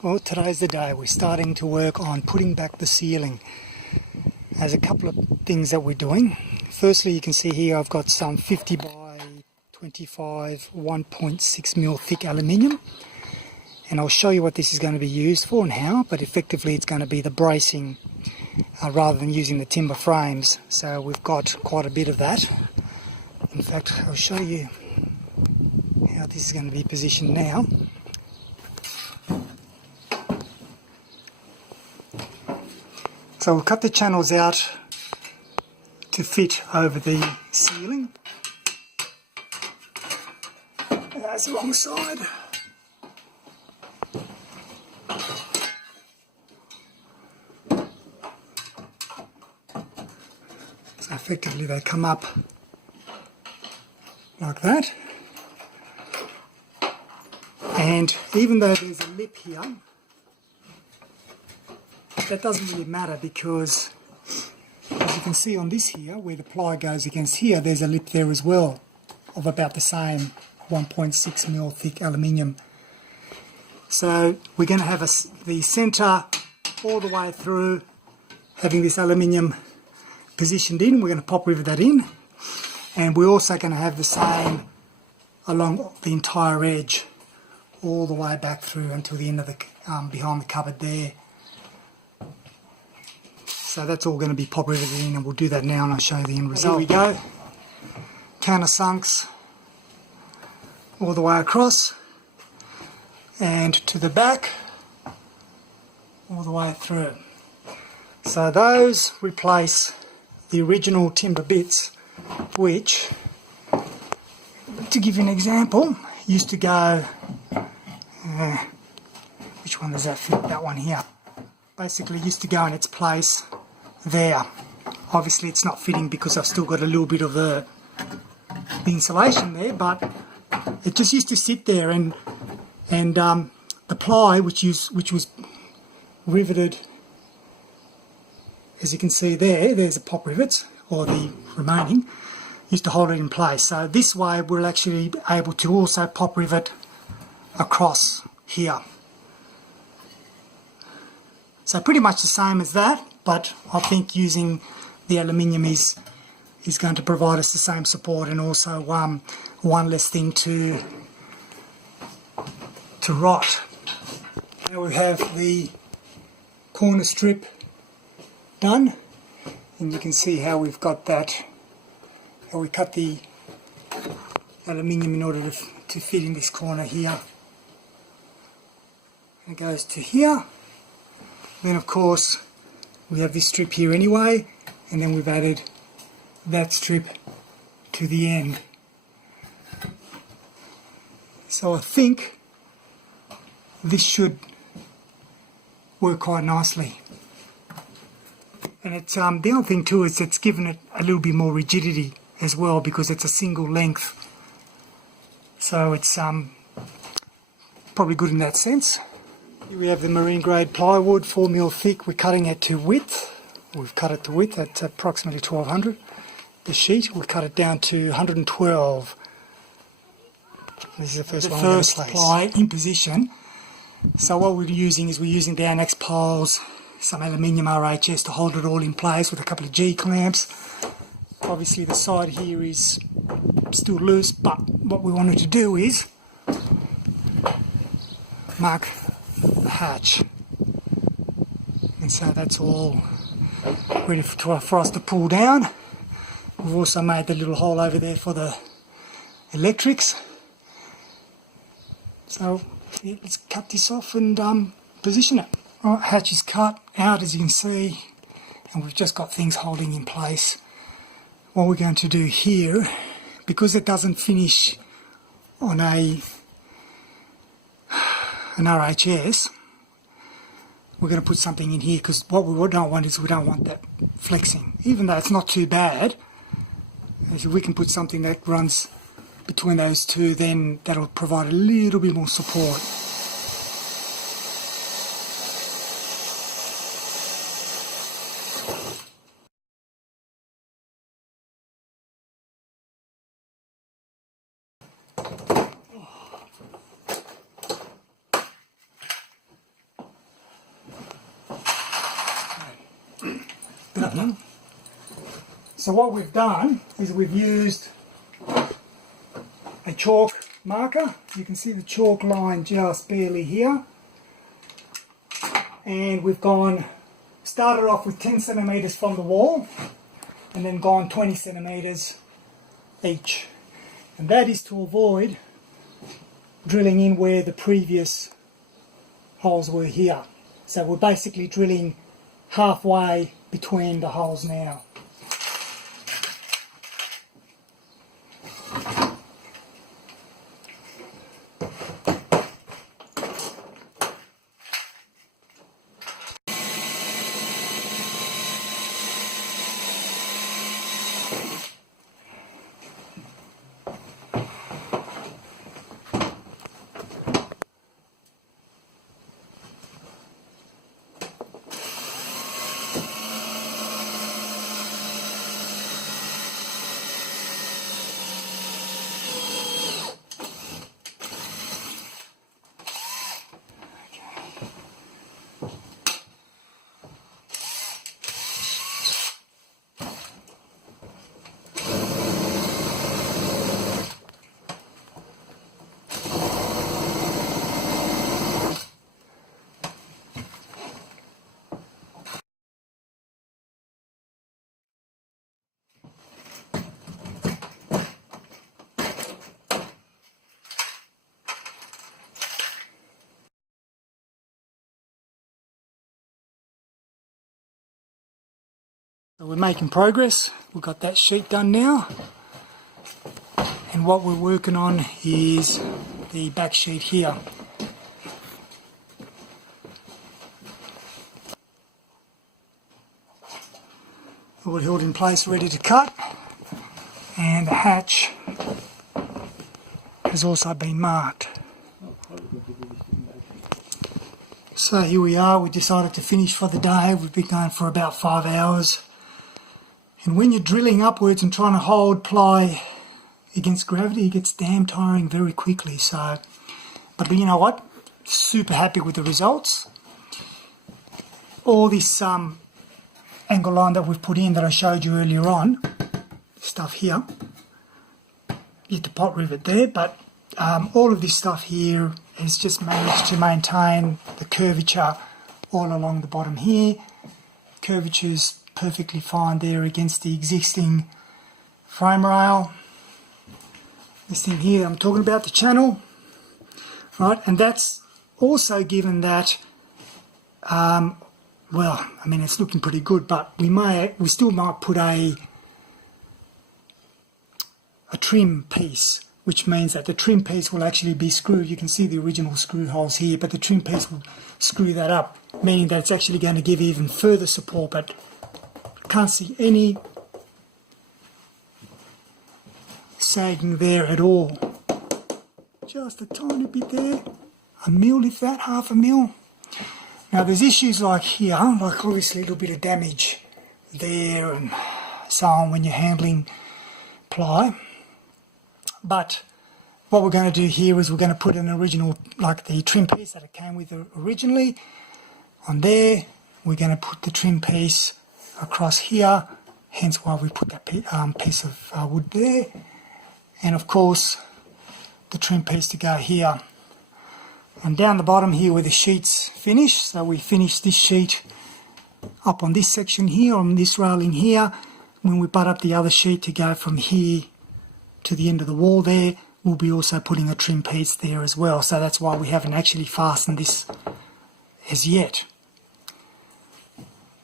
Well, today's the day. We're starting to work on putting back the ceiling. There's a couple of things that we're doing. Firstly, you can see here I've got some 50 by 25 1.6mm thick aluminium, and I'll show you what this is going to be used for and how, but effectively it's going to be the bracing rather than using the timber frames. So we've got quite a bit of that. In fact, I'll show you how this is going to be positioned now. So we'll cut the channels out to fit over the ceiling. That's the wrong side. So effectively they come up like that. And even though there's a lip here, that doesn't really matter because, as you can see on this here, where the ply goes against here, there's a lip there as well of about the same 1.6mm thick aluminium. So we're going to have the centre all the way through, having this aluminium positioned in. We're going to pop rivet that in, and we're also going to have the same along the entire edge, all the way back through until the end of the behind the cupboard there. So that's all going to be pop riveted in, and we'll do that now and I'll show you the end result. Here we go. Countersunks all the way across and to the back all the way through. So those replace the original timber bits, which, to give you an example, used to go, which one does that fit? That one here. Basically used to go in its place there. Obviously it's not fitting because I've still got a little bit of the insulation there, but it just used to sit there, and the ply which was riveted, as you can see there's a pop rivets, or the remaining, used to hold it in place. So this way we're actually able to also pop rivet across here. So pretty much the same as that, but I think using the aluminium is going to provide us the same support, and also one less thing to rot. Now we have the corner strip done, and you can see how we've got that, how we cut the aluminium in order to fit in this corner here. And it goes to here. Then of course we have this strip here anyway, and then we've added that strip to the end. So I think this should work quite nicely. And it's the other thing too is it's given it a little bit more rigidity as well, because it's a single length. So it's probably good in that sense. Here we have the marine grade plywood, 4mm thick. We're cutting it to width. We've cut it to width at approximately 1200. The sheet, we've cut it down to 112. This is the first one. The first ply in position. So what we're using is the annex poles, some aluminium RHS to hold it all in place with a couple of G clamps. Obviously the side here is still loose, but what we wanted to do is mark the hatch, and so that's all ready for us to pull down. We've also made the little hole over there for the electrics. So yeah, let's cut this off and position it. Alright, hatch is cut out, as you can see, and we've just got things holding in place. What we're going to do here, because it doesn't finish on an RHS, we're going to put something in here, because what we don't want is we don't want that flexing. Even though it's not too bad, if we can put something that runs between those two, then that'll provide a little bit more support. So what we've done is we've used a chalk marker. You can see the chalk line just barely here. And we've started off with 10 centimetres from the wall and then gone 20 centimetres each. And that is to avoid drilling in where the previous holes were here. So we're basically drilling halfway between the holes now. So we're making progress. We've got that sheet done now. And what we're working on is the back sheet here. All held in place, ready to cut. And the hatch has also been marked. So here we are, we decided to finish for the day. We've been going for about 5 hours. And when you're drilling upwards and trying to hold ply against gravity, it gets damn tiring very quickly. So, but you know what? Super happy with the results. All this angle line that we've put in that I showed you earlier on, stuff here, get the pot rivet there, but all of this stuff here has just managed to maintain the curvature all along the bottom here. Curvature's perfectly fine there against the existing frame rail. This thing here, I'm talking about the channel, right? And that's also given that, well, I mean, it's looking pretty good, but we still might put a trim piece, which means that the trim piece will actually be screwed. You can see the original screw holes here, but the trim piece will screw that up, meaning that it's actually going to give even further support, but can't see any sagging there at all. Just a tiny bit there, a mil if that, half a mil. Now there's issues like here, like obviously a little bit of damage there and so on when you're handling ply. But what we're going to do here is we're going to put an original, like the trim piece that it came with originally, on there. We're going to put the trim piece across here, hence why we put that piece of wood there. And of course, the trim piece to go here. And down the bottom here where the sheet's finished, so we finish this sheet up on this section here, on this railing here. When we butt up the other sheet to go from here to the end of the wall there, we'll be also putting a trim piece there as well. So that's why we haven't actually fastened this as yet.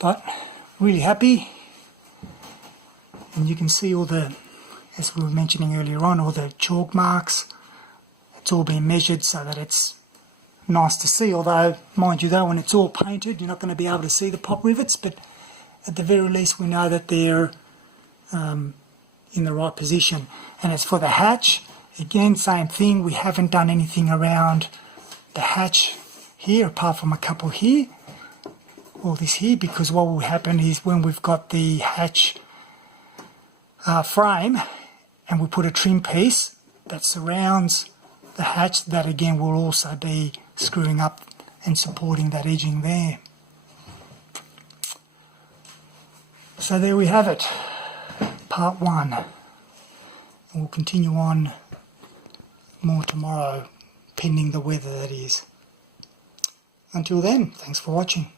But really happy. And you can see all the, as we were mentioning earlier on, all the chalk marks. It's all been measured so that it's nice to see, although, mind you though, when it's all painted, you're not going to be able to see the pop rivets, but at the very least we know that they're in the right position. And as for the hatch, again, same thing, we haven't done anything around the hatch here, apart from a couple here, all this here, because what will happen is when we've got the hatch frame and we put a trim piece that surrounds the hatch, that again will also be screwing up and supporting that edging there. So there we have it, part 1. And we'll continue on more tomorrow, pending the weather that is. Until then, thanks for watching.